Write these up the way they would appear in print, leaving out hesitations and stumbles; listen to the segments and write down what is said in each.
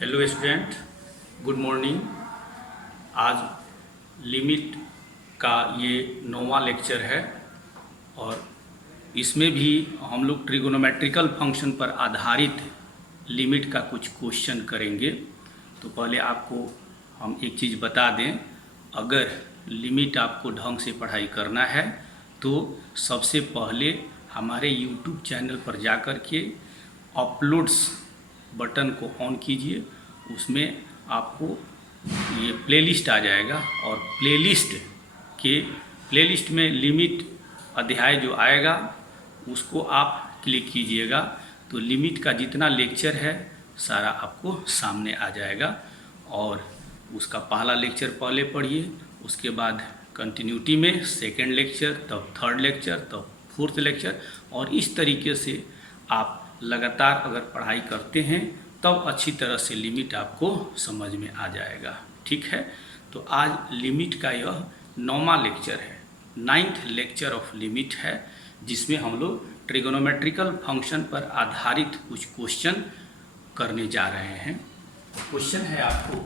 Hello student, good morning. आज limit का ये 9वां लेक्चर है और इसमें भी हम लोग ट्रिगोनोमेट्रिकल फंक्शन पर आधारित लिमिट का कुछ क्वेश्चन करेंगे। तो पहले आपको हम एक चीज़ बता दें, अगर लिमिट आपको ढंग से पढ़ाई करना है तो सबसे पहले हमारे यूट्यूब चैनल पर जाकर के अपलोड्स बटन को ऑन कीजिए। उसमें आपको ये प्लेलिस्ट आ जाएगा और प्लेलिस्ट में लिमिट अध्याय जो आएगा उसको आप क्लिक कीजिएगा तो लिमिट का जितना लेक्चर है सारा आपको सामने आ जाएगा। और उसका पहला लेक्चर पहले पढ़िए, उसके बाद कंटिन्यूटी में सेकेंड लेक्चर, तब थर्ड लेक्चर, तब फोर्थ लेक्चर, और इस तरीके से आप लगातार अगर पढ़ाई करते हैं तब अच्छी तरह से लिमिट आपको समझ में आ जाएगा। ठीक है, तो आज लिमिट का यह 9वां लेक्चर है, 9th लेक्चर ऑफ लिमिट है, जिसमें हम लोग ट्रिगोनोमेट्रिकल फंक्शन पर आधारित कुछ क्वेश्चन करने जा रहे हैं। क्वेश्चन है आपको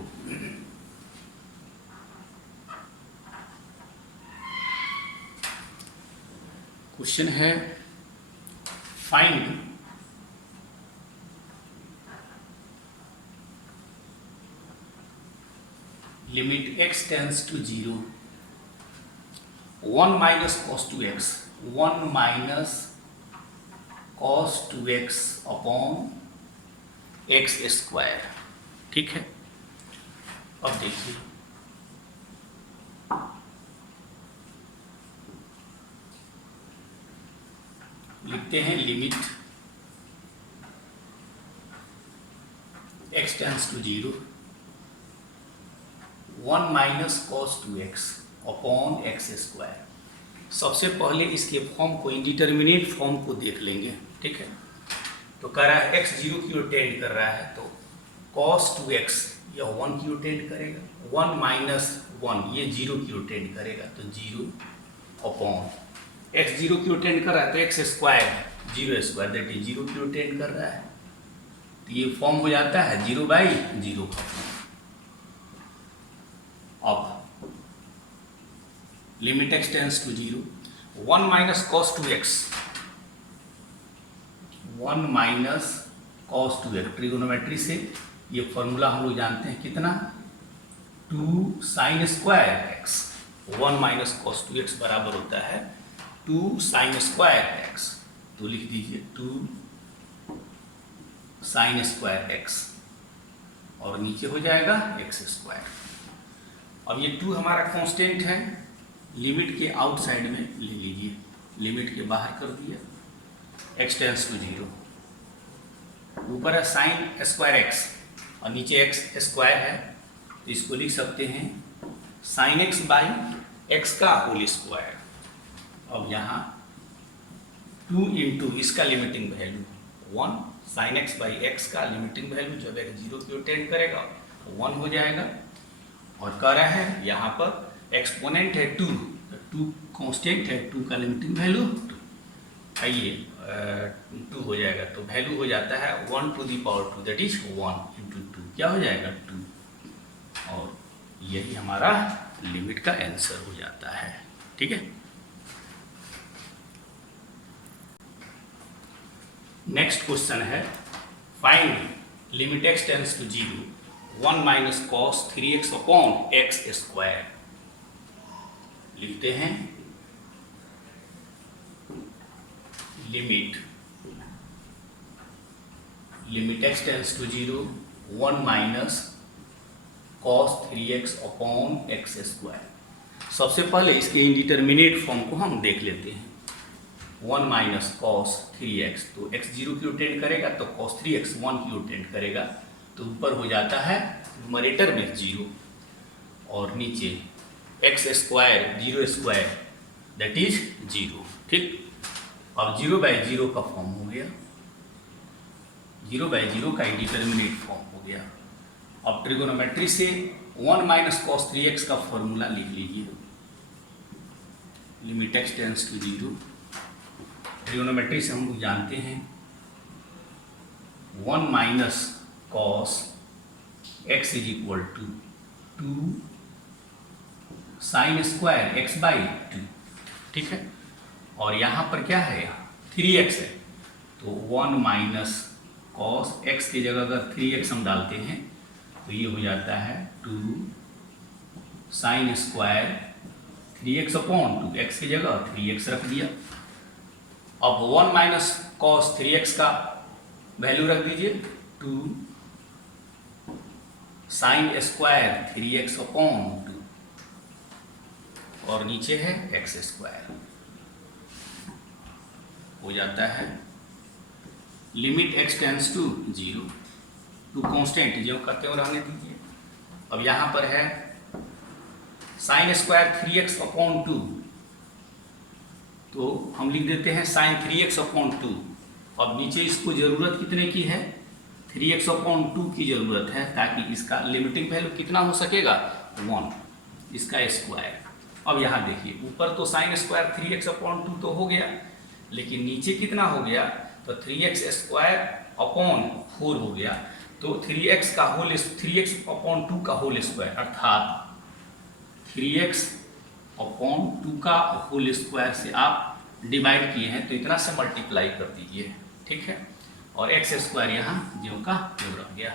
क्वेश्चन है find limit x tends to 0 1 minus cos 2x 1 minus cos 2x upon x square. ठीक है, अब देखिए लिखते हैं limit x tends to 0 1 minus cos 2x upon x square. सबसे पहले इसके फॉर्म को, इंडिटरमिनेट फॉर्म को देख लेंगे। ठीक है, तो कह रहा है x 0 की ओर टेंड कर रहा है तो cos 2x यह 1 की ओर टेंड करेगा, 1 माइनस 1 ये 0 की ओर टेंड करेगा तो 0 अपॉन x 0 की ओर टेंड कर रहा है तो x square 0 square that is 0 की ओर टेंड कर रहा है तो ये फॉर्म हो जाता है 0/0 का फॉर्म। अब limit x tends to 0 1 minus cos 2x 1 minus cos 2x, trigonometry से ये फॉर्मूला हम लोग जानते हैं कितना, 2 sine square x। 1 minus cos 2x बराबर होता है 2 साइन स्क्वायर x, तो लिख दीजिए 2 साइन स्क्वायर x और नीचे हो जाएगा x स्क्वायर। अब ये 2 हमारा कांस्टेंट है, लिमिट के आउटसाइड में ले लीजिए, लिमिट के बाहर कर दिया, x टेंड्स टू 0, ऊपर है साइन स्क्वायर x और नीचे x स्क्वायर है तो इसको लिख सकते हैं साइन x बाई एक्स का होल स्क्वायर। अब यहाँ 2 इंटू इसका limiting value 1, sine x by x का लिमिटिंग वैल्यू जब x 0 की ओर टेंड करेगा 1 हो जाएगा। और कह रहा है यहाँ पर एक्सपोनेंट है 2, 2 कांस्टेंट है, 2 का लिमिटिंग वैल्यू 2, आइए 2 हो जाएगा तो वैल्यू हो जाता है 1 to the power 2 that is 1 into 2, क्या हो जाएगा 2, और यही हमारा लिमिट का आंसर हो जाता है। ठीक है, नेक्स्ट क्वेश्चन है find limit x tends to 0 1 minus cos 3x upon x square. लिखते हैं limit x tends to 0 1 minus cos 3x upon x square. सबसे पहले इसके इंडिटरमिनेट फॉर्म को हम देख लेते हैं। 1 माइनस कॉस 3x, तो x 0 की ओर टेंड करेगा तो cos 3x 1 की ओर टेंड करेगा तो ऊपर हो जाता है न्यूमरेटर में 0 और नीचे x square 0 square that is 0। ठीक, अब 0/0 का फॉर्म हो गया, 0/0 का इंडिटरमिनेट फॉर्म हो गया। अब ट्रिगोनोमेट्री से 1 माइनस कॉस 3x का फॉर्मूला लिख लीजिए, limit x tends to 0, trigonometry से हम लोग जानते हैं 1 minus cos x is equal to 2 sine square x by 2, ठीक है। और यहाँ पर क्या है, 3x है, तो 1 माइनस कॉस x की जगह अगर 3x हम डालते हैं तो ये हो जाता है 2 sine square 3x upon 2, x की जगह 3x रख दिया। अब 1 माइनस कॉस 3x का वैल्यू रख दीजिए 2 साइन स्क्वायर 3x अपॉन 2, और नीचे है x स्क्वायर, हो जाता है limit x tends to 0 two constant, जो करते हो रहने दीजिए। अब यहाँ पर है साइन स्क्वायर 3x अपॉन 2, तो हम लिख देते हैं साइन 3x अपॉन 2। अब नीचे इसको ज़रूरत कितने की है, 3x अपॉन 2 की ज़रूरत है, ताकि इसका लिमिटिंग वैल्यू कितना हो सकेगा 1, इसका स्क्वायर। अब यहाँ देखिए ऊपर तो साइन स्क्वायर 3x अपॉन 2 तो हो गया, लेकिन नीचे कितना हो गया, तो 3x स्क्वायर अपॉन 4 हो गया, तो 3x अपॉन 2 का होल स्क्वायर, अर्थात 3x अपॉन 2 का होल स्क्वायर से आप डिवाइड किए हैं तो इतना से मल्टीप्लाई कर दीजिए, ठीक है। और x स्क्वायर यहाँ ज्यों का त्यों रह गया।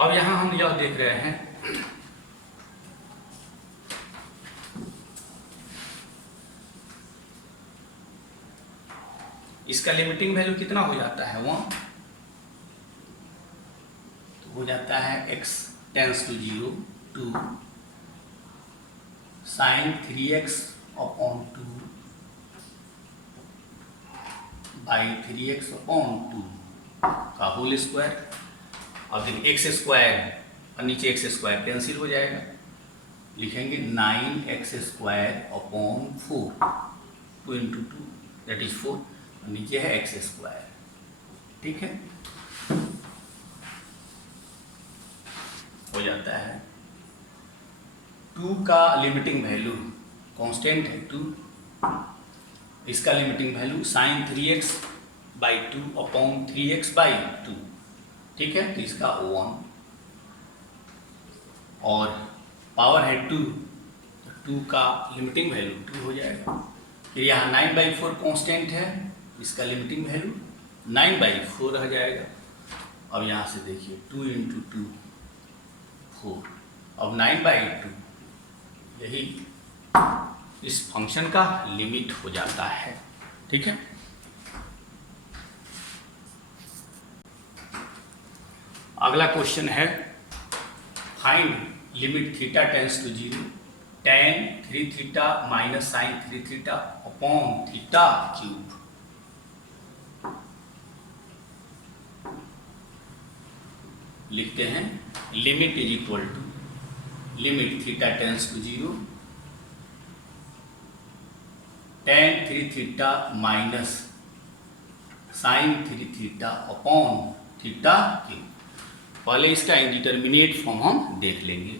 अब यहाँ हम यह देख रहे हैं इसका लिमिटिंग वैल्यू कितना हो जाता है 1, तो हो जाता है x tends to 0 two sine 3x upon 2 by 3x upon 2 का होल स्क्वायर। अब देखिए x स्क्वायर और नीचे x स्क्वायर कैंसिल हो जाएगा, लिखेंगे 9x square upon 4, 2 into 2 that is 4, और नीचे है x स्क्वायर, ठीक है। हो जाता है 2 का लिमिटिंग वैल्यू कांस्टेंट है 2, इसका limiting value sine 3x by 2 upon 3x by 2, ठीक है। तो इसका 1 और पावर है 2, तो 2 का लिमिटिंग वैल्यू 2 हो जाएगा। फिर यहाँ 9/4 कांस्टेंट है, इसका लिमिटिंग वैल्यू 9/4 रह जाएगा। अब यहाँ से देखिए 2 इंटू 2 4, अब 9/2 यही इस फंक्शन का लिमिट हो जाता है, ठीक है। अगला क्वेश्चन है find limit theta tends to 0 tan 3 theta minus sine 3 theta upon theta cube. लिखते हैं limit is equal to limit theta tends to 0 tan 3 theta minus sine 3 theta upon theta cube. पहले इसका इंडिटरमिनेट फॉर्म हम देख लेंगे।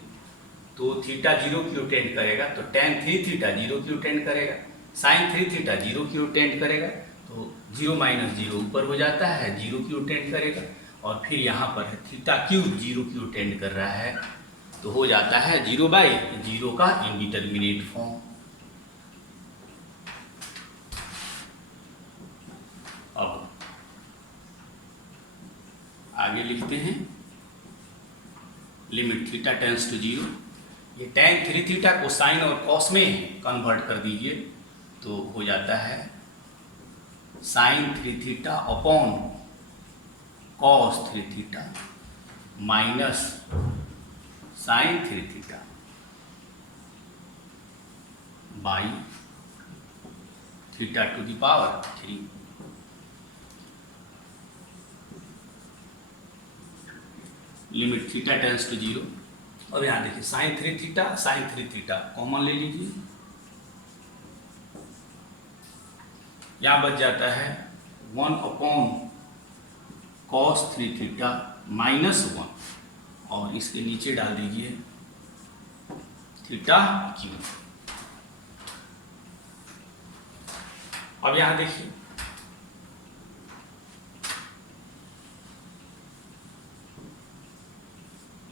तो theta 0 की ओर टेंड करेगा तो tan 3 थीटा 0 की ओर टेंड करेगा, साइन 3 थीटा 0 की ओर टेंड करेगा, तो 0 माइनस 0 ऊपर हो जाता है, 0 की ओर टेंड करेगा। और फिर यहाँ पर है थीटा क्यूब 0 की ओर टेंड कर रहा है, तो हो जाता है 0/0 का इंडिटरमिनेट फॉर्म। अब आगे लिखते हैं लिमिट थीटा टेंड्स टू 0, ये tan 3 थीटा को साइन और कॉस में कन्वर्ट कर दीजिए, तो हो जाता है sine 3 theta upon cos 3 theta minus sine 3 theta by theta to the power 3। Limit theta tends to 0। अब यहाँ देखिए साइन 3 थीटा कॉमन ले लीजिए, यहाँ बच जाता है 1 अपॉन कॉस 3 थीटा माइनस 1, और इसके नीचे डाल दीजिए थीटा क्यूब। अब यहाँ देखिए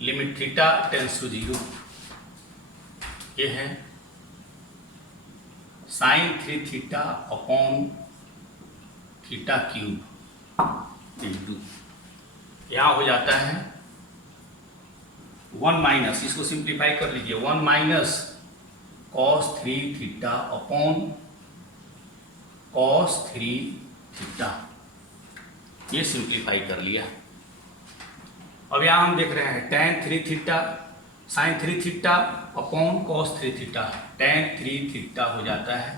लिमिट थीटा टेंस टू 0, ये है sine 3 theta upon theta cube into, यहाँ हो जाता है 1 माइनस, इसको सिंप्लीफाई कर लीजिए, 1 minus cos 3 theta upon cos 3 theta, ये सिंप्लीफाई कर लिया। अब यहाँ हम देख रहे हैं tan 3 theta sine 3 theta upon cos 3 theta, tan 3 theta हो जाता है,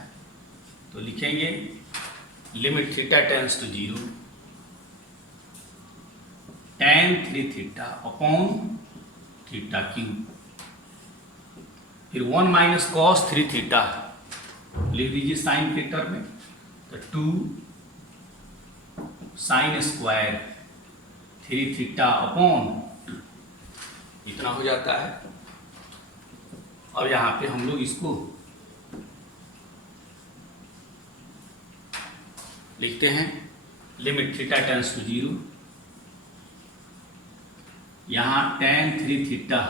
तो लिखेंगे limit theta tends to 0 tan 3 theta upon theta cube, फिर 1 माइनस कॉस 3 थीटा लिख दीजिए साइन फैक्टर में, तो 2 साइन स्क्वायर 3 थीटा अपॉन इतना हो जाता है। अब यहाँ पे हम लोग इसको लिखते हैं लिमिट थीटा टेंस टू 0, यहाँ tan 3 थीटा,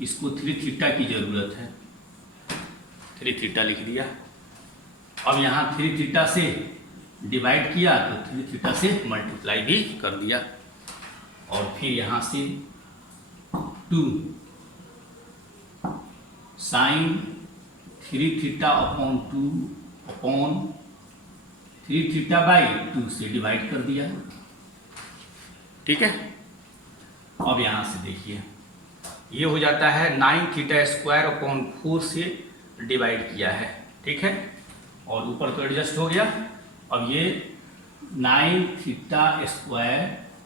इसको 3 थीटा की जरूरत है, 3 थीटा लिख दिया। अब यहाँ 3 थीटा से डिवाइड किया तो 3 थीटा से मल्टीप्लाई भी कर दिया, और फिर यहाँ से 2 sine 3 theta upon 2 upon 3 theta by 2 से डिवाइड कर दिया, ठीक है। अब यहाँ से देखिए ये हो जाता है 9 थीटा स्क्वायर अपॉन 4 से डिवाइड किया है, ठीक है, और ऊपर तो एडजस्ट हो गया। अब ये 9 थीटा स्क्वायर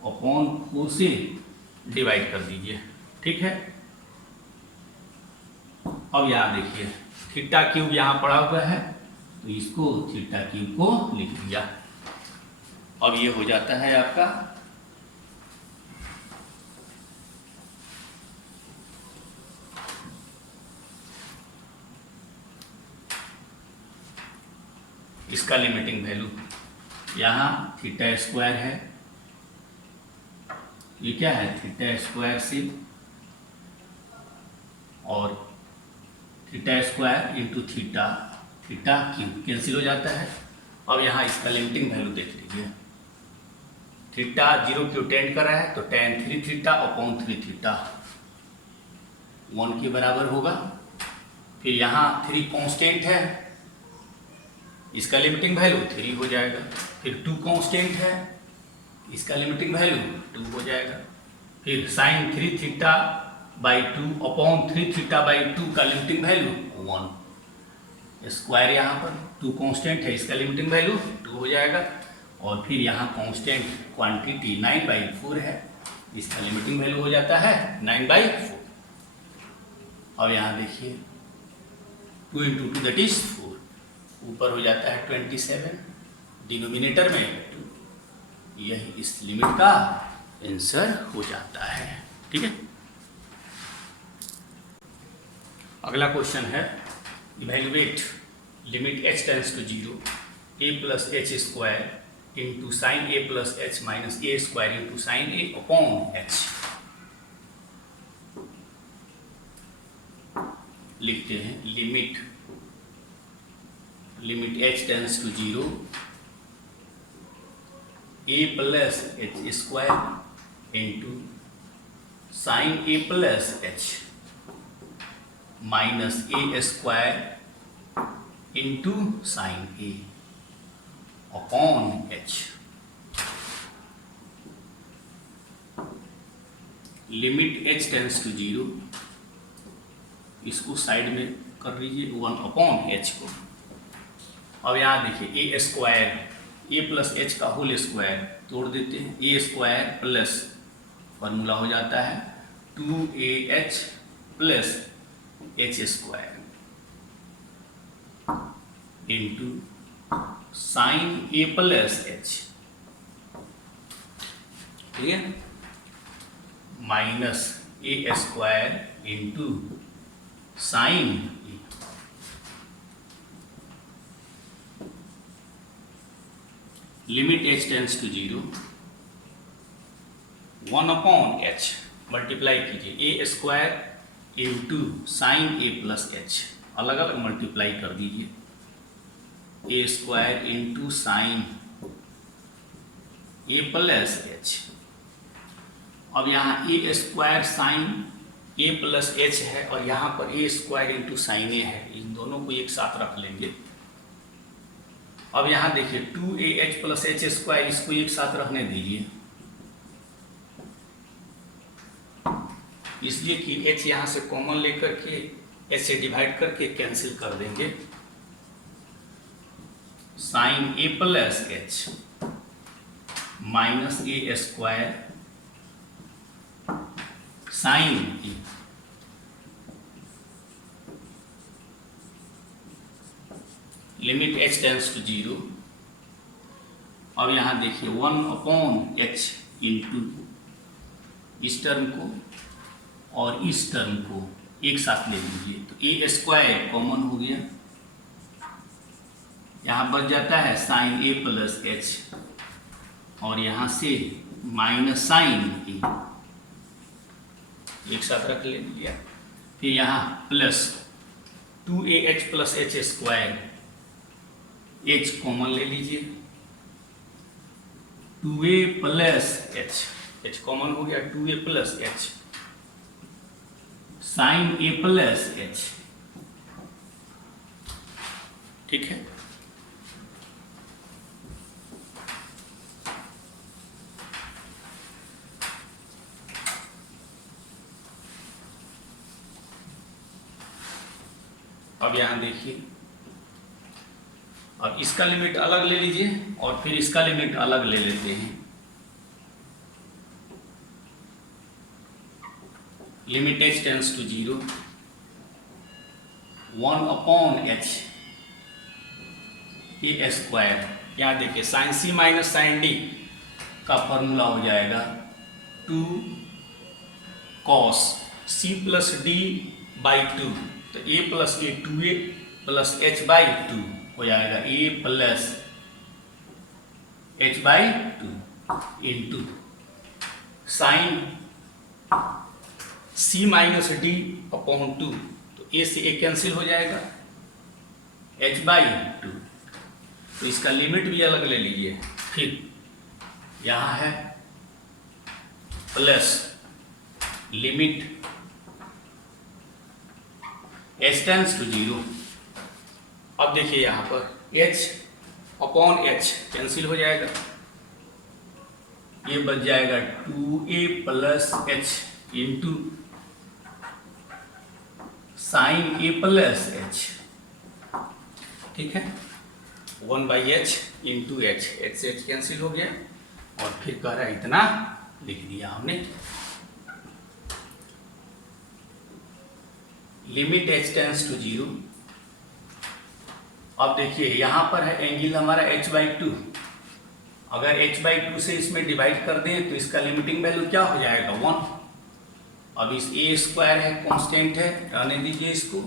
अपॉन 4 से डिवाइड कर दीजिए, ठीक है। अब यहाँ देखिए थीटा क्यूब यहाँ पड़ा हुआ है, तो इसको थीटा क्यूब को लिख दिया। अब ये हो जाता है आपका इसका लिमिटिंग वैल्यू, यहाँ थीटा स्क्वायर है, ये क्या है थीटा स्क्वायर से, और theta square into theta, theta cube cancel हो जाता है। अब यहाँ इसका लिमिटिंग वैल्यू देख लीजिए, थीटा 0 क्यों टेंड कर रहा है, तो tan 3 थीटा अपॉन 3 थीटा 1 के बराबर होगा। फिर यहाँ 3 कांस्टेंट है, इसका लिमिटिंग वैल्यू 3 हो जाएगा। फिर 2 कांस्टेंट है, इसका लिमिटिंग वैल्यू 2 हो जाएगा। फिर sine 3 theta by 2 upon 3 theta by 2 का लिमिटिंग वैल्यू 1, स्क्वायर यहाँ पर 2 कांस्टेंट है, इसका लिमिटिंग वैल्यू 2 हो जाएगा। और फिर यहाँ कांस्टेंट क्वांटिटी 9/4 है, इसका लिमिटिंग वैल्यू हो जाता है 9/4। अब यहाँ देखिए 2 × 2 दैट इज 4, ऊपर हो जाता है 27, डिनोमिनेटर में 2, यही इस लिमिट का आंसर हो जाता है, ठीक है। अगला क्वेश्चन है evaluate limit h tends to 0 a plus H square into sine a plus h minus A square into sine a upon h। लिखते हैं limit h tends to 0 a plus H square into sine a plus h minus A square into sine a upon h. Limit h tends to 0, इसको side में कर लीजिए 1 upon h को। अब यहाँ देखिए ए स्क्वायर, ए प्लस एच का whole square तोड़ देते हैं, ए स्क्वायर प्लस फॉर्मूला हो जाता है 2ah plus H square into sine ए प्लस एच, ठीक है, minus A square into sine A. Limit h tends to 0 1 upon h, multiply कीजिए A square into sine A plus H, अलग अलग multiply कर दीजिए। A square into sine A plus H. अब यहाँ A square sine A plus H है और यहाँ पर A square into sine A है, इन दोनों को एक साथ रख लेंगे। अब यहाँ देखिए 2AH प्लस एच स्क्वायर, इसको एक साथ रखने दीजिए, इसलिए कि h यहाँ से कॉमन लेकर के h से डिवाइड करके कैंसिल कर देंगे। Sine A plus h minus A square sine A, limit h tends to 0। अब यहाँ देखिए 1/h इंटू इस टर्म को और इस टर्म को एक साथ ले लीजिए, तो ए स्क्वायर कॉमन हो गया, यहाँ बच जाता है साइन ए प्लस एच और यहाँ से माइनस साइन ए, एक साथ रख ले लिया। फिर यहाँ plus 2AH plus H square, H common ले लीजिए, 2A plus H, H common हो गया, 2A प्लस एच साइन ए प्लस एच, ठीक है। अब यहां देखिए, अब इसका लिमिट अलग ले लीजिए और फिर इसका लिमिट अलग ले लेते हैं। Limit h tends to 0, 1/h a square, यहाँ देखिए sine c minus sine d का फॉर्मूला हो जाएगा 2 cos c plus d by 2, तो a plus a 2a plus h by 2 हो जाएगा, a plus h by 2 into sine c minus d upon 2, तो a से a कैंसिल हो जाएगा, h बाई 2, तो इसका लिमिट भी अलग ले लीजिए। फिर यहाँ है plus limit h tends to 0। अब देखिए यहाँ पर h अपॉन h कैंसिल हो जाएगा, ये बच जाएगा 2a plus h into sine ए प्लस एच, ठीक है, 1/h इंटू एच, एच से एच कैंसिल हो गया और फिर कह रहा है इतना लिख दिया हमने। Limit h tends to 0। अब देखिए यहाँ पर है एंगल हमारा h/2, अगर h/2 से इसमें डिवाइड कर दें तो इसका लिमिटिंग वैल्यू क्या हो जाएगा 1। अब इस ए स्क्वायर है, कांस्टेंट है, रहने दीजिए इसको।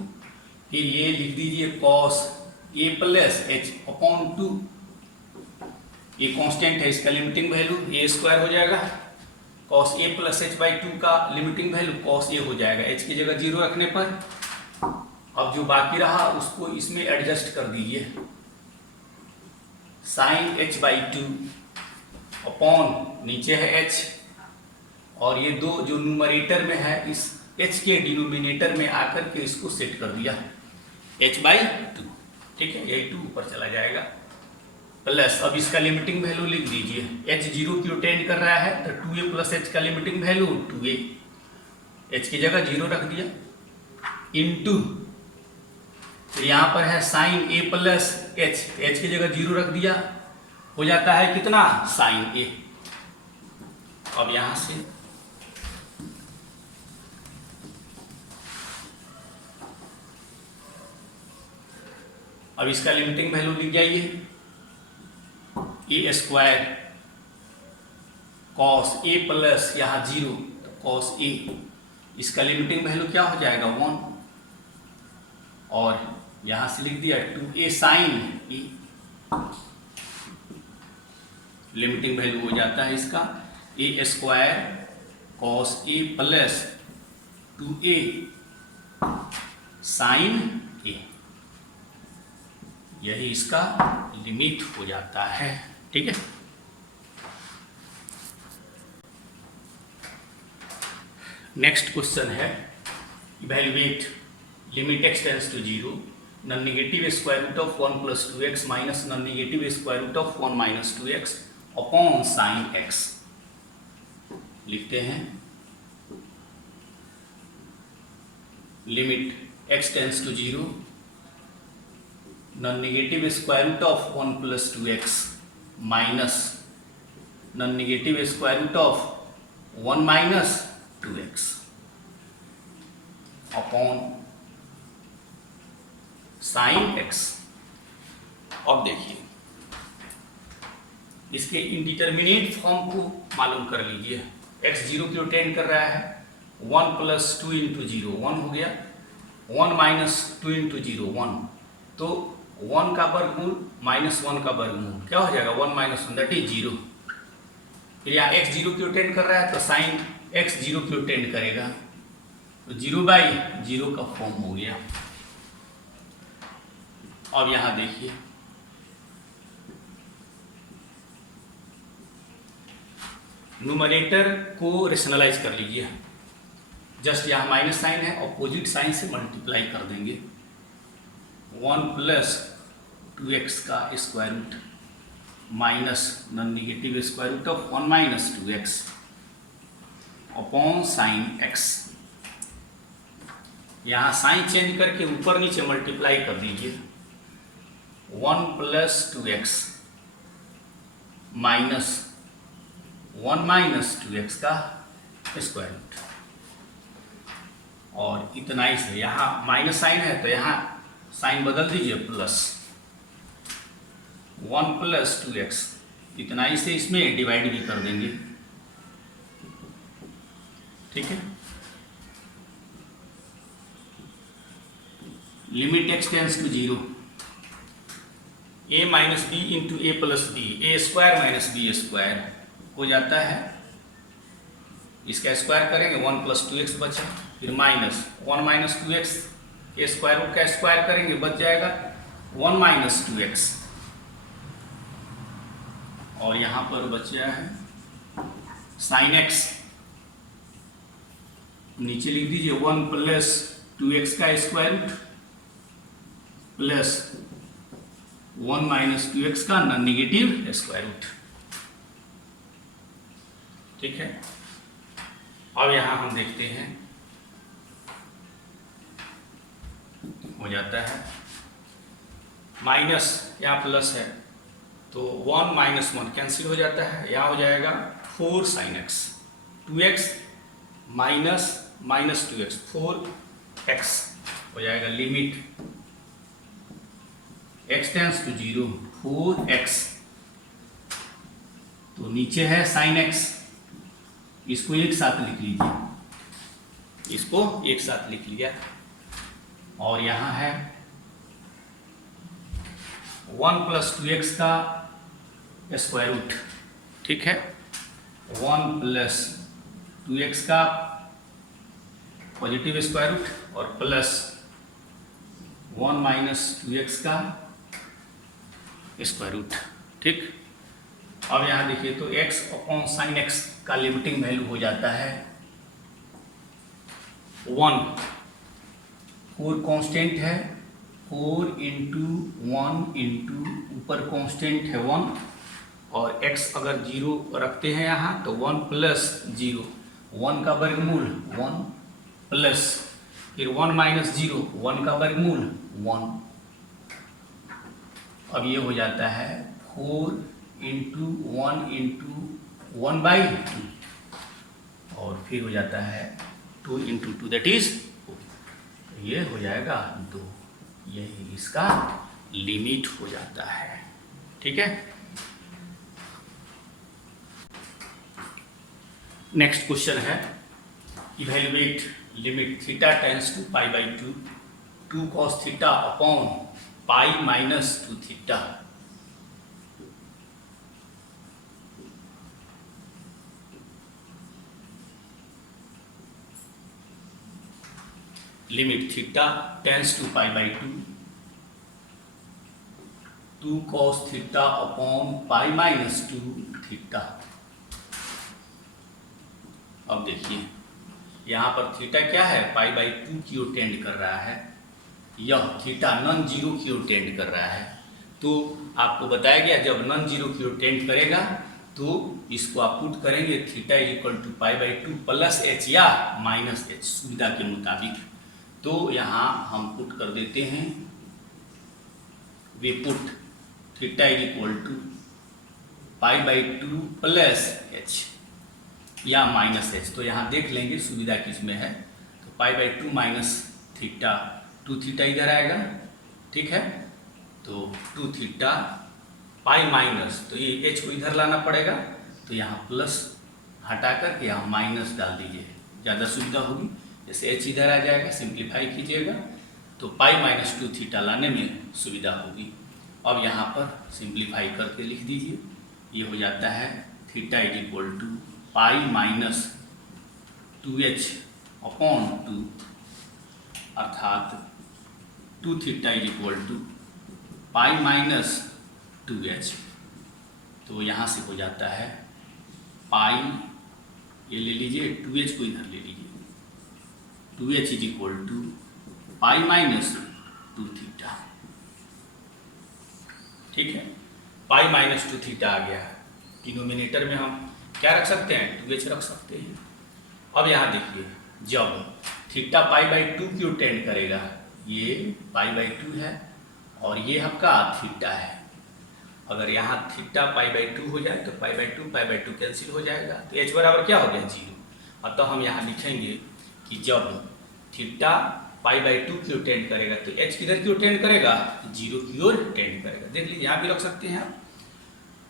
फिर ये लिख दीजिए cos ए प्लस एच अपॉन 2, ये कांस्टेंट है, इसका लिमिटिंग वैल्यू ए स्क्वायर हो जाएगा। cos A plus H by 2 का लिमिटिंग वैल्यू cos ए हो जाएगा, एच की जगह 0 रखने पर। अब जो बाकी रहा उसको इसमें एडजस्ट कर दीजिए, साइन h/2 अपॉन नीचे है h, और ये दो जो न्यूमरेटर में है इस h के डिनोमिनेटर में आकर के इसको सेट कर दिया h/2, ठीक है, यही 2 ऊपर चला जाएगा। प्लस अब इसका लिमिटिंग वैल्यू लिख दीजिए, h 0 की टेंड कर रहा है तो 2a प्लस h का लिमिटिंग वैल्यू 2a, h की जगह 0 रख दिया, इंटू तो यहाँ पर है sine a plus h, h की जगह 0 रख दिया, हो जाता है कितना साइन a। अब यहाँ से अब इसका लिमिटिंग वैल्यू लिख जाइए, ए स्क्वायर कॉस ए प्लस यहाँ 0 कॉस ए, इसका लिमिटिंग वैल्यू क्या हो जाएगा 1, और यहाँ से लिख दिया 2a साइन ए, लिमिटिंग वैल्यू हो जाता है इसका a square cos a plus 2a sine a, यही इसका लिमिट हो जाता है। ठीक है, नेक्स्ट क्वेश्चन है evaluate limit x tends to 0 non negative square root of 1 plus 2x minus non negative square root of 1 minus 2x upon sine x। लिखते हैं limit x tends to 0 non negative square root of 1 plus 2x minus non negative square root of 1 minus 2x upon sine x। अब देखिए इसके indeterminate form को मालूम कर लीजिए। x 0 की ओर टेंड कर रहा है, 1 प्लस 2 इंटू 0 1 हो गया, 1 माइनस 2 इंटू 0 1, तो 1 का वर्गमूल माइनस 1 का वर्गमूल क्या हो जाएगा 1 माइनस 1 दैट इज 0। फिर यहाँ x 0 की ओर टेंड कर रहा है तो साइन x 0 की ओर टेंड करेगा, तो 0/0 का फॉर्म हो गया। अब यहां देखिए न्यूमरेटर को रेशनलाइज कर लीजिए, जस्ट यहाँ माइनस साइन है, ऑपोजिट साइन से मल्टीप्लाई कर देंगे। 1 प्लस 2x का square root minus non negative square root of 1 minus 2x upon sine x। यहाँ साइन चेंज करके ऊपर नीचे मल्टीप्लाई कर दीजिए। 1 plus 2x minus 1 minus 2x का स्क्वायर रूट, और इतना ही से यहाँ माइनस साइन है तो यहाँ साइन बदल दीजिए प्लस 1 प्लस 2x, इतना ही से इसमें डिवाइड भी कर देंगे। ठीक है, limit x tends to 0 a minus b into a plus b, a square minus b square हो जाता है। इसका स्क्वायर करेंगे 1 प्लस 2x बचा, फिर माइनस 1 माइनस 2x के स्क्वायर रूट का स्क्वायर करेंगे बच जाएगा 1 माइनस 2x, और यहाँ पर बचा है साइन x। नीचे लिख दीजिए 1 प्लस 2x का square root plus 1 minus 2x का नॉन नेगेटिव स्क्वायर रूट। ठीक है, अब यहां हम देखते हैं हो जाता है माइनस या प्लस है तो 1 माइनस 1 कैंसिल हो जाता है, यहाँ हो जाएगा 4 sign x, 2x minus minus 2x 4x हो जाएगा। Limit x tends to 0 4x, तो नीचे है साइन x, इसको एक साथ लिख लीजिए, इसको एक साथ लिख लिया, और यहां है 1 प्लस 2x का स्क्वायर रूट। ठीक है, 1 प्लस 2x का पॉजिटिव स्क्वायर रूट और प्लस 1 माइनस 2x का स्क्वायर रूट। ठीक, अब यहाँ देखिए तो x अपॉन साइन x का लिमिटिंग वैल्यू हो जाता है 1, 4 कांस्टेंट है, 4 इंटू 1 इंटू ऊपर कांस्टेंट है 1, और x अगर 0 रखते हैं यहाँ तो 1 प्लस 0, 1 का वर्गमूल 1 प्लस फिर 1 माइनस 0, 1 का वर्गमूल 1। अब ये हो जाता है 4 इंटू 1 इंटू 1/2, और फिर हो जाता है 2 इंटू 2 दैट इज 4, ये हो जाएगा 2, यही इसका लिमिट हो जाता है। ठीक है, नेक्स्ट क्वेश्चन है evaluate limit theta tends to π/2 2 cos theta upon pi minus 2 theta. Limit theta tends to pi by 2 cos theta upon pi minus 2 theta. अब देखिए यहाँ पर थीटा क्या है, पाई बाई 2 की ओर टेंड कर रहा है, यह थीटा नॉन जीरो की ओर टेंड कर रहा है। तो आपको बताया गया जब नॉन जीरो की ओर टेंड करेगा तो इसको आप पुट करेंगे theta is equal to pi by 2 plus h या माइनस एच, सुविधा के मुताबिक। तो यहाँ हम पुट कर देते हैं, we put theta is equal to pi by 2 plus h या माइनस एच। तो यहाँ देख लेंगे सुविधा किस में है। तो pi by 2 minus theta, 2 theta इधर आएगा, ठीक है। तो 2 थीटा पाई माइनस, तो ये एच को इधर लाना पड़ेगा, तो यहाँ प्लस हटा कर यहाँ माइनस डाल दीजिए, ज़्यादा सुविधा होगी। जैसे एच इधर आ जाएगा, सिंप्लीफाई कीजिएगा तो पाई माइनस 2 थीटा लाने में सुविधा होगी। अब यहाँ पर सिंप्लीफाई करके लिख दीजिए, ये हो जाता है theta is equal to pi minus 2h upon 2, अर्थात 2 theta is equal to pi minus 2h। तो यहाँ से हो जाता है पाई, ये ले लीजिए 2h को इधर ले लीजिए, 2h is equal to pi minus 2 theta, ठीक है। पाई माइनस 2 थीटा आ गया। डिनोमिनेटर में हम क्या रख सकते हैं, 2h रख सकते हैं। अब यहाँ देखिए जब थीटा पाई बाई 2 की ओर टेंड करेगा, ये पाई बाई 2 है और ये आपका थीटा है। अगर यहाँ थीटा पाई बाई 2 हो जाए तो पाई बाई 2 कैंसिल हो जाएगा, तो h बराबर क्या हो गया, 0। अतः हम यहाँ लिखेंगे कि जब थीटा पाई बाई 2 की ओर टेंड करेगा तो h किधर की ओर टेंड करेगा, 0 की ओर टेंड करेगा। देख लीजिए यहाँ भी रख सकते हैं आप।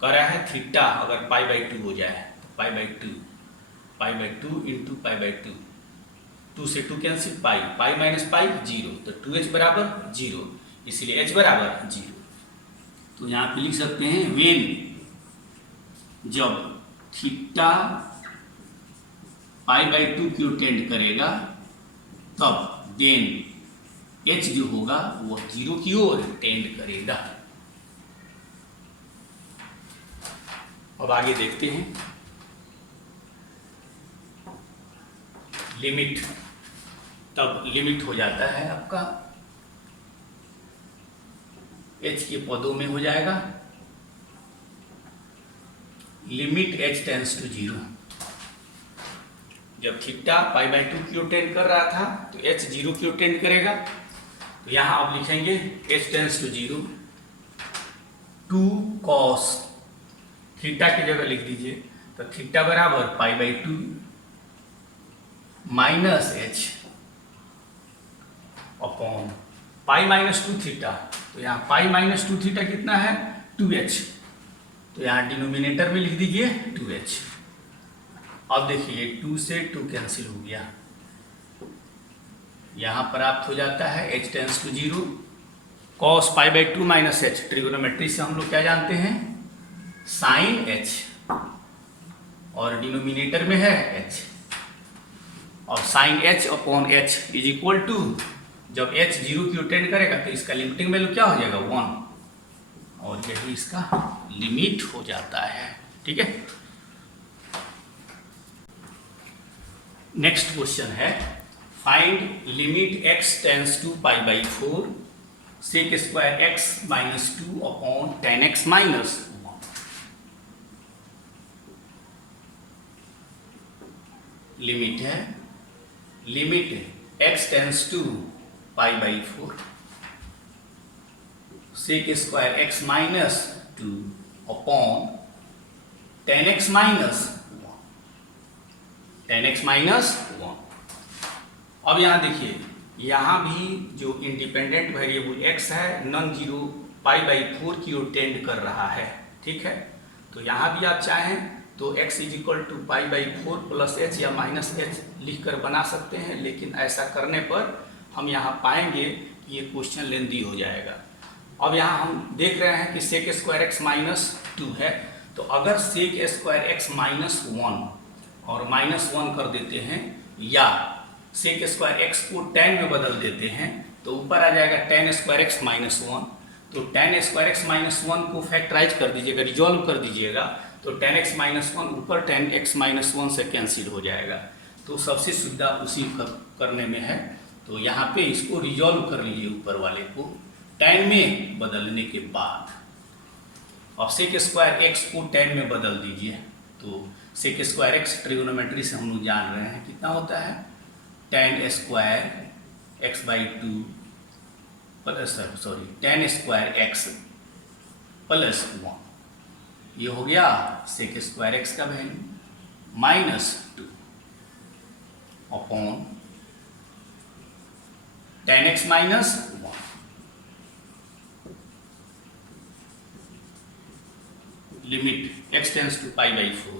कह रहा है थीटा अगर पाई बाई 2 हो जाए तो pi by 2 into pi by 2, 2 से 2 कैंसिल, पाई माइनस पाई 0, तो 2h बराबर 0, इसलिए h बराबर 0। तो यहाँ पे लिख सकते हैं वेन जब थीटा पाई बाई 2 की ओर टेंड करेगा तब देन h जो होगा वह 0 की ओर टेंड करेगा। अब आगे देखते हैं लिमिट, तब लिमिट हो जाता है आपका h के पदों में हो जाएगा लिमिट h टेंस टू 0। जब थीटा पाई बाई 2 की ओर टेंड कर रहा था तो h 0 की ओर टेंड करेगा। तो यहाँ अब लिखेंगे h tends to 0, 2 cos theta की जगह लिख दीजिए, तो थीटा बराबर pi by 2 minus h upon pi minus 2 theta. तो यहाँ पाई माइनस 2 थीटा कितना है, 2h, तो यहाँ डिनोमिनेटर में लिख दीजिए 2h। अब देखिए 2 से 2 कैंसिल हो गया, यहाँ प्राप्त हो जाता है h tends to 0 cos pi by 2 minus h। Trigonometry से हम लोग क्या जानते हैं, साइन h, और डिनोमिनेटर में है h, और sine h upon h is equal to, जब h 0 की ओर टेंड करेगा तो इसका लिमिटिंग वैल्यू क्या हो जाएगा, 1, और यही इसका लिमिट हो जाता है, ठीक है। नेक्स्ट क्वेश्चन है find limit x tends to pi by 4 sec square x minus 2 upon tan X minus 1। Limit है, limit x tends to pi by 4 sec square x minus 2 upon tan X minus 10x minus 1। अब यहाँ देखिए, यहाँ भी जो independent variable x है non zero pi by 4 की ओर टेंड कर रहा है, ठीक है। तो यहाँ भी आप चाहें तो x is equal to pi by 4 plus h या माइनस h लिख कर बना सकते हैं, लेकिन ऐसा करने पर हम यहाँ पाएंगे कि ये क्वेश्चन लेंदी हो जाएगा। अब यहाँ हम देख रहे हैं कि सेक स्क्वायर x माइनस 2 है, तो अगर सेक स्क्वायर x माइनस 1 और माइनस 1 कर देते हैं, या सेक स्क्वायर एक्स को tan में बदल देते हैं तो ऊपर आ जाएगा tan स्क्वायर एक्स माइनस 1। तो tan स्क्वायर एक्स माइनस 1 को फैक्टराइज कर दीजिएगा, रिजॉल्व कर दीजिएगा, तो tan x माइनस 1 ऊपर tan x माइनस 1 से कैंसिल हो जाएगा। तो सबसे सुविधा उसी करने में है। तो यहाँ पे इसको रिजॉल्व कर लीजिए ऊपर वाले को tan में बदलने के बाद। अब सेक स्क्वायर एक्स को tan में बदल दीजिए तो सेक स्क्वायर एक्स ट्रिगोनोमेट्री से हम लोग जान रहे हैं कितना होता है, tan square x by 2 plus tan square x plus 1, ये हो गया सेक स्क्वायर एक्स का value minus 2 upon tan x minus 1। Limit x tends to pi by 4।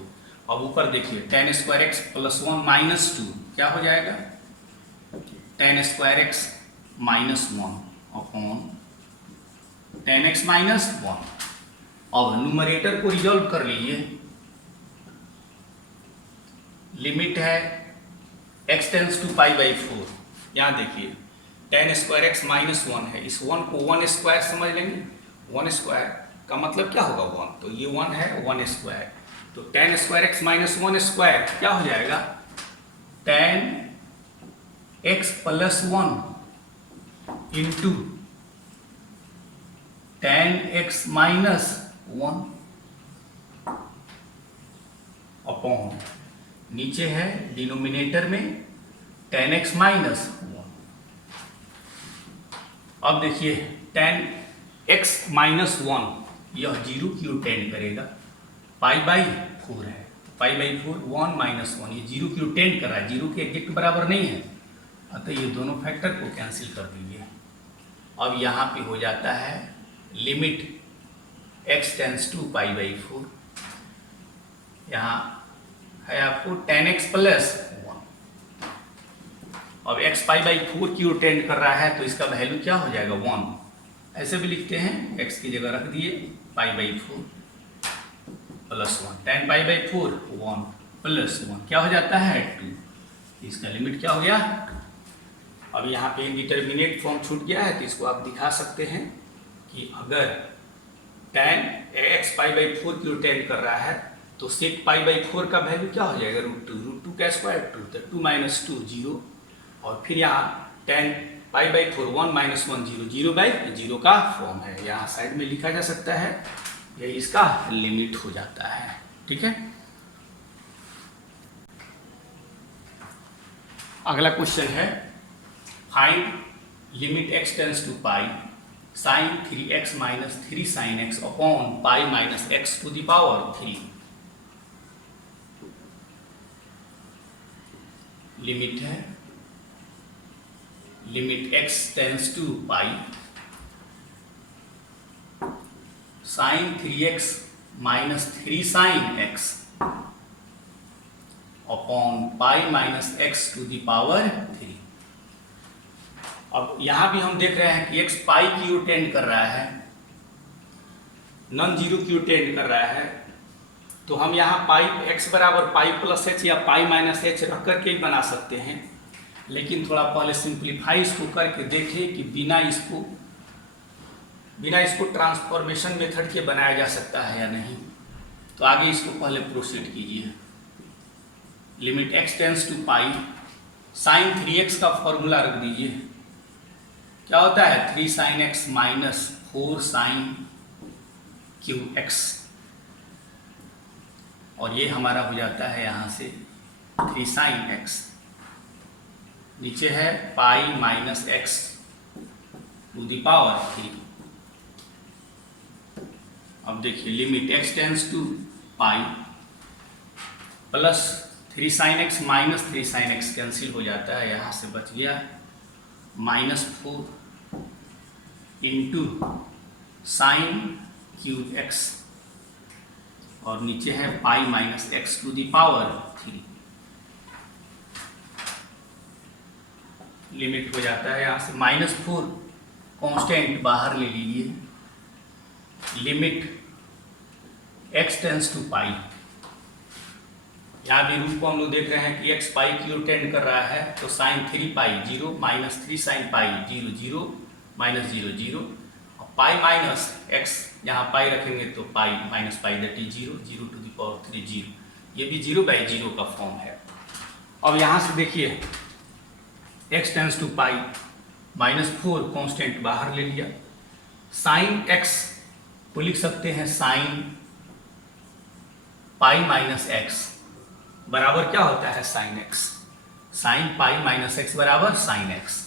अब ऊपर देखिए tan square x plus 1 minus 2 क्या हो जाएगा, tan square x minus 1 upon tan x minus 1। अब न्यूमरेटर को रिजॉल्व कर लीजिए, लिमिट है x tends to pi by 4। यहाँ देखिए tan स्क्वायर एक्स माइनस 1 है, इस 1 को 1 स्क्वायर समझ लेंगे। 1 स्क्वायर का मतलब क्या होगा 1, तो ये 1 है 1 स्क्वायर। तो tan square x minus 1 square क्या हो जाएगा, tan x plus 1 into tan x minus 1 upon नीचे है डिनोमिनेटर में tan x माइनस 1। अब देखिए tan x माइनस 1 यह 0 की ओर टेंड करेगा, पाई बाई 4 है, पाई बाई 4 1 माइनस 1 ये 0 की ओर टेंड कर रहा है, 0 के एग्जैक्ट बराबर नहीं है, अतः ये दोनों फैक्टर को कैंसिल कर दीजिए। अब यहाँ पे हो जाता है limit x tends to pi by 4, यहाँ है आपको tan x प्लस 1। अब x पाई बाई 4 की ओर टेंड कर रहा है तो इसका वैल्यू क्या हो जाएगा 1, ऐसे भी लिखते हैं, x की जगह रख दिए पाई by 4 plus 1, tan pi by 4 1 plus 1 क्या हो जाता है 2, इसका लिमिट क्या हो गया 2। अब यहाँ पे डिटर्मिनेट फॉर्म छूट गया है तो इसको आप दिखा सकते हैं कि अगर tan x पाई बाई 4 की ओर टेंड कर रहा है तो सेक पाई बाई 4 का वैल्यू क्या हो जाएगा √2 का स्क्वायर 2, तो 2 माइनस 2 0, और फिर यहाँ tan pi by 4 1 minus 1 0 0 by 0 का फॉर्म है, यहाँ साइड में लिखा जा सकता है, ये इसका लिमिट हो जाता है। ठीक है, अगला क्वेश्चन है find limit x tends to pi sine 3x minus 3 sine x upon pi minus x to the power 3। Limit है limit x tends to pi sine 3x minus 3 sine x upon pi minus x to the power 3। अब यहां भी हम देख रहे हैं कि x पाई की ओर टेंड कर रहा है, नॉन जीरो की ओर टेंड कर रहा है, तो हम यहाँ पाई x बराबर पाई प्लस एच या पाई माइनस एच रख करके ही बना सकते हैं, लेकिन थोड़ा पहले सिंप्लीफाई इसको करके देखें कि बिना इसको ट्रांसफॉर्मेशन मेथड के बनाया जा सकता है या नहीं। तो आगे इसको पहले प्रोसीड कीजिए। Limit x tends to pi sine 3x का फॉर्मूला रख दीजिए, क्या होता है 3 sine x minus 4 sine cube x, और ये हमारा हो जाता है यहाँ से 3 साइन x, नीचे है pi minus x to the power 3। अब देखिए limit x tends to pi plus 3 sine x minus 3 sine x cancel हो जाता है, यहाँ से बच गया minus 4 into sine cube x, और नीचे है pi minus x to the power 3। Limit हो जाता है यहाँ से -4 कांस्टेंट बाहर ले लीजिए, लिमिट x टेंस टू पाई यहाँ भी रूप को हम लोग देख रहे हैं कि एक्स पाई की ओर टेंड कर रहा है, तो साइन 3 पाई 0 माइनस 3 साइन पाई 0 0 माइनस 0 0, और पाई माइनस एक्स, यहाँ पाई रखेंगे तो pi minus pi that is 0 0 to the power 3 0, ये भी 0/0 का फॉर्म है। अब यहाँ से देखिए x tends to pi -4 constant बाहर ले लिया, साइन x को लिख सकते हैं साइन पाई माइनस एक्स बराबर क्या होता है sine x, sine pi minus x बराबर साइन x,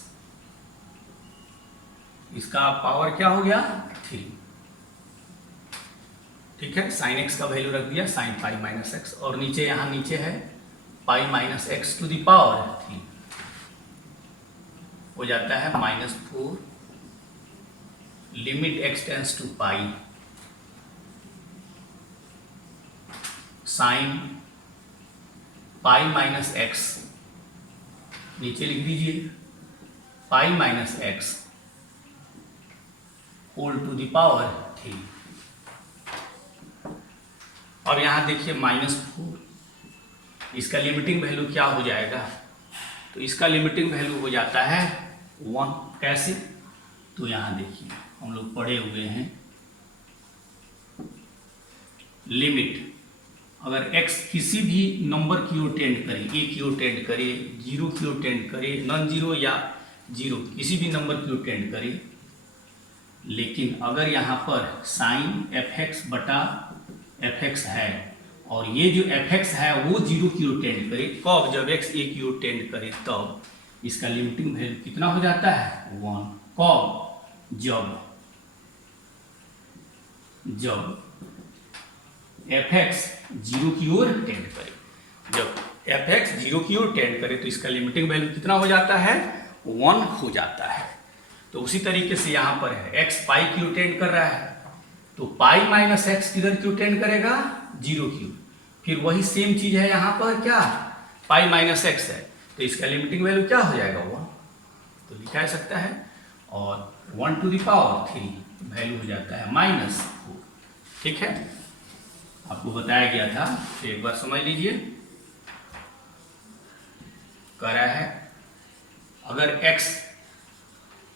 इसका पावर क्या हो गया 3, ठीक है। साइन x का वैल्यू रख दिया साइन पाई माइनस एक्स, और नीचे यहाँ नीचे है pi minus x to the power 3 हो जाता है -4 limit x tends to pi sine pi minus x, नीचे लिख दीजिए pi minus x whole to the power 3। अब यहाँ देखिए -4, इसका लिमिटिंग वैल्यू क्या हो जाएगा, तो इसका लिमिटिंग वैल्यू हो जाता है 1। कैसे, तो यहाँ देखिए हम लोग पढ़े हुए हैं लिमिट, अगर x किसी भी नंबर की ओर टेंड करे, a की ओर टेंड करे, 0 की ओर टेंड करे, नॉन जीरो या 0 किसी भी नंबर की ओर टेंड करे, लेकिन अगर यहाँ पर साइन fx बटा fx है और ये जो fx है वो 0 की ओर टेंड करे, कब, जब x a की ओर टेंड करे तब इसका लिमिटिंग वैल्यू कितना हो जाता है 1। कब, जब fx 0 की ओर टेंड करे, जब fx 0 की ओर टेंड करे तो इसका लिमिटिंग वैल्यू कितना हो जाता है 1 हो जाता है। तो उसी तरीके से यहाँ पर है x पाई की ओर टेंड कर रहा है, तो पाई माइनस एक्स किधर की ओर टेंड करेगा 0 की ओर, फिर वही सेम चीज है यहाँ पर क्या पाई माइनस एक्स है, तो इसका लिमिटिंग वैल्यू क्या हो जाएगा 1, तो लिखा जा सकता है, और 1 टू द पावर 3 वैल्यू हो जाता है -4, ठीक है। आपको बताया गया था, तो एक बार समझ लीजिए। कह रहा है अगर x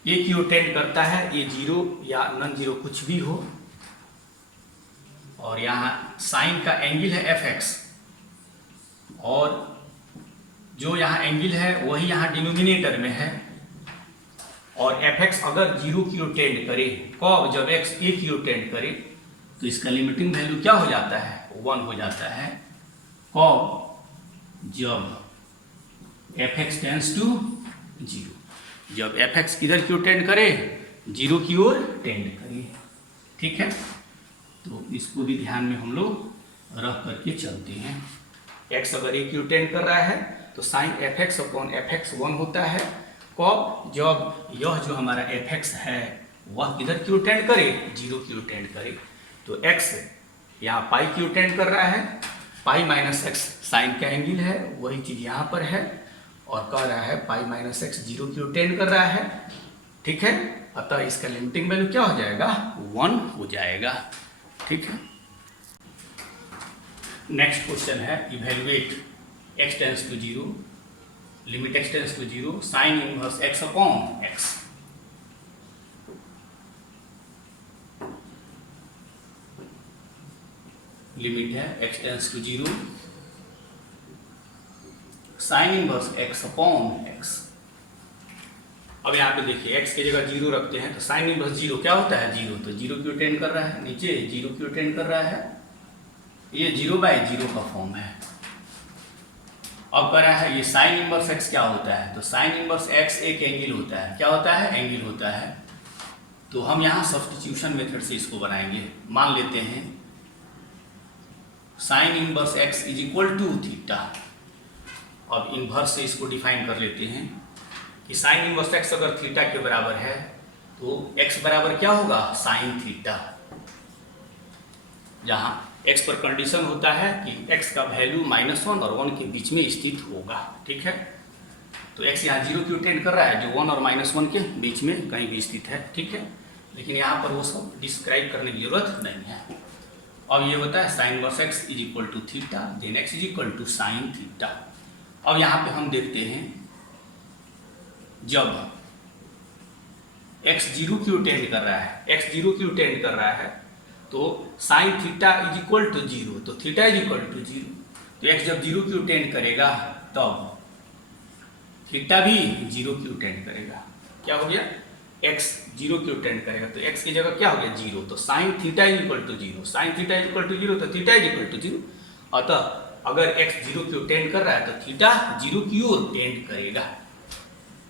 a की ओर टेंड करता है, ये 0 या नॉन जीरो कुछ भी हो, और यहाँ साइन का एंगल है fx, और जो यहाँ एंगल है वही यहाँ डिनोमिनेटर में है, और fx अगर 0 की ओर टेंड करे, कब, जब x a की ओर टेंड करे, तो इसका लिमिटिंग वैल्यू क्या हो जाता है 1 हो जाता है। कब, जब fx टेंस टू 0, जब fx किधर की ओर टेंड करे 0 की ओर टेंड करे, ठीक है। तो इसको भी ध्यान में हम लोग रख करके चलते हैं। x अगर a की ओर टेंड कर रहा है तो साइन fx अपॉन fx 1 होता है। कब, जब यह जो हमारा fx है वह किधर की ओर टेंड करे 0 की ओर टेंड करे, तो x यहाँ पाई की ओर टेंड कर रहा है, पाई माइनस एक्स साइन का एंगल है, वही चीज यहाँ पर है, और कह रहा है पाई माइनस एक्स 0 की ओर टेंड कर रहा है, ठीक है। अतः इसका लिमिटिंग वैल्यू क्या हो जाएगा 1 हो जाएगा, ठीक है। नेक्स्ट क्वेश्चन है evaluate x tends to 0, limit x tends to 0 sine inverse x upon x। Limit है x tends to 0 sine inverse x upon x। अब यहाँ पे देखिए x की जगह 0 रखते हैं तो साइन इनवर्स 0 क्या होता है 0, तो 0 की ओर टेंड कर रहा है, नीचे 0 की ओर टेंड कर रहा है, ये 0/0 का फॉर्म है। अब कह रहा है ये साइन इनवर्स x क्या होता है, तो साइन इनवर्स x एक एंगल होता है, क्या होता है एंगल होता है। तो हम यहाँ सब्स्टिट्यूशन मेथड से इसको बनाएंगे। मान लेते हैं sine inverse x is equal to theta. अब इनवर्स से इसको डिफाइन कर लेते हैं कि साइन इनवर्स x अगर थीटा के बराबर है तो x बराबर क्या होगा साइन थीटा, जहाँ x पर कंडीशन होता है कि x का वैल्यू -1 और 1 के बीच में स्थित होगा, ठीक है। तो x यहाँ 0 की ओर टेंड कर रहा है जो 1 और -1 के बीच में कहीं भी स्थित है, ठीक है। लेकिन यहाँ पर वो सब डिस्क्राइब करने की जरूरत नहीं है। अब ये होता है sine inverse x is equal to theta, then x is equal to sine theta. अब यहाँ पे हम देखते हैं जब x 0 की ओर टेंड कर रहा है, x 0 की ओर टेंड कर रहा है तो sine theta is equal to 0, तो थीटा इज इक्वल टू 0। तो x जब 0 की ओर टेंड करेगा तब थीटा भी 0 की ओर टेंड करेगा। क्या हो गया, x 0 की ओर टेंड करेगा तो x की जगह क्या हो गया 0, तो sine theta is equal to 0, sine theta is equal to 0 तो थीटा इज इक्वल टू 0। अतः अगर x 0 की ओर टेंड कर रहा है तो थीटा 0 की ओर टेंड करेगा।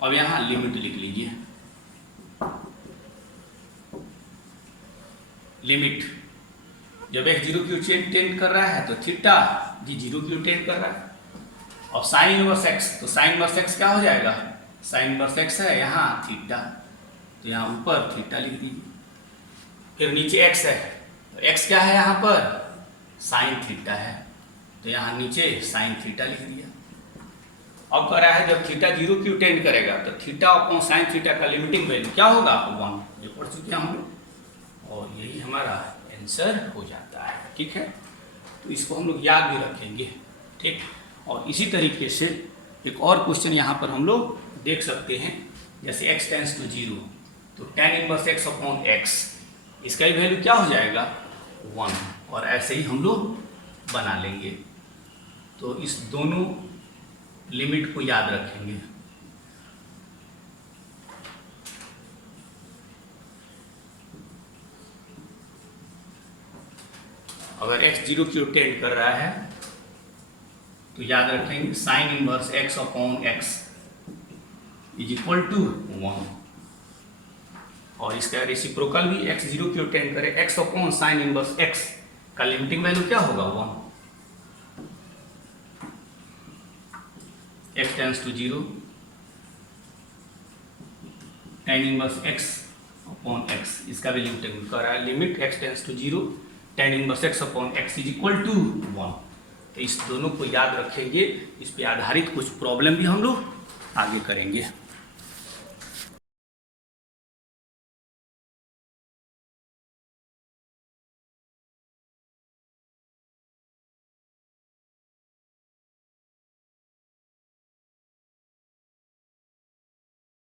अब यहाँ लिमिट लिख लीजिए, लिमिट जब x 0 की ओर टेंड कर रहा है तो थीटा भी 0 की ओर टेंड कर रहा है। और साइन इनवर्स x, तो साइन इनवर्स x क्या हो जाएगा, साइन इनवर्स x है यहाँ थीटा, तो यहाँ ऊपर थीटा लिख दीजिए। फिर नीचे x है, तो x क्या है यहाँ पर साइन थीटा है, तो यहाँ नीचे साइन थीटा लिख दिया। अब कह रहा है जब थीटा 0 की ओर टेंड करेगा तो थीटा अपॉन साइन थीटा का लिमिटिंग वैल्यू क्या होगा 1, ये पढ़ चुके हम लोग, और यही हमारा आंसर हो जाता है। ठीक है, तो इसको हम लोग याद भी रखेंगे। ठीक, और इसी तरीके से एक और क्वेश्चन यहाँ पर हम लोग देख सकते हैं, जैसे x टेंस टू 0 तो tan inverse x upon x, इसका ही वैल्यू क्या हो जाएगा 1, और ऐसे ही हम लोग बना लेंगे। तो इस दोनों लिमिट को याद रखेंगे। अगर x 0 की ओर टेंड कर रहा है तो याद रखेंगे sine inverse x upon x is equal to 1, और इसका रेसिप्रोकल भी x 0 की ओर टेंड करे, x upon sine inverse x का लिमिटिंग वैल्यू क्या होगा 1, x tends to 0 tan inverse x upon x, इसका भी लिमिटिंग कर रहा है, limit x tends to 0 tan inverse x upon x is equal to 1। तो इस दोनों को याद रखेंगे, इस पे आधारित कुछ प्रॉब्लम भी हम लोग आगे करेंगे।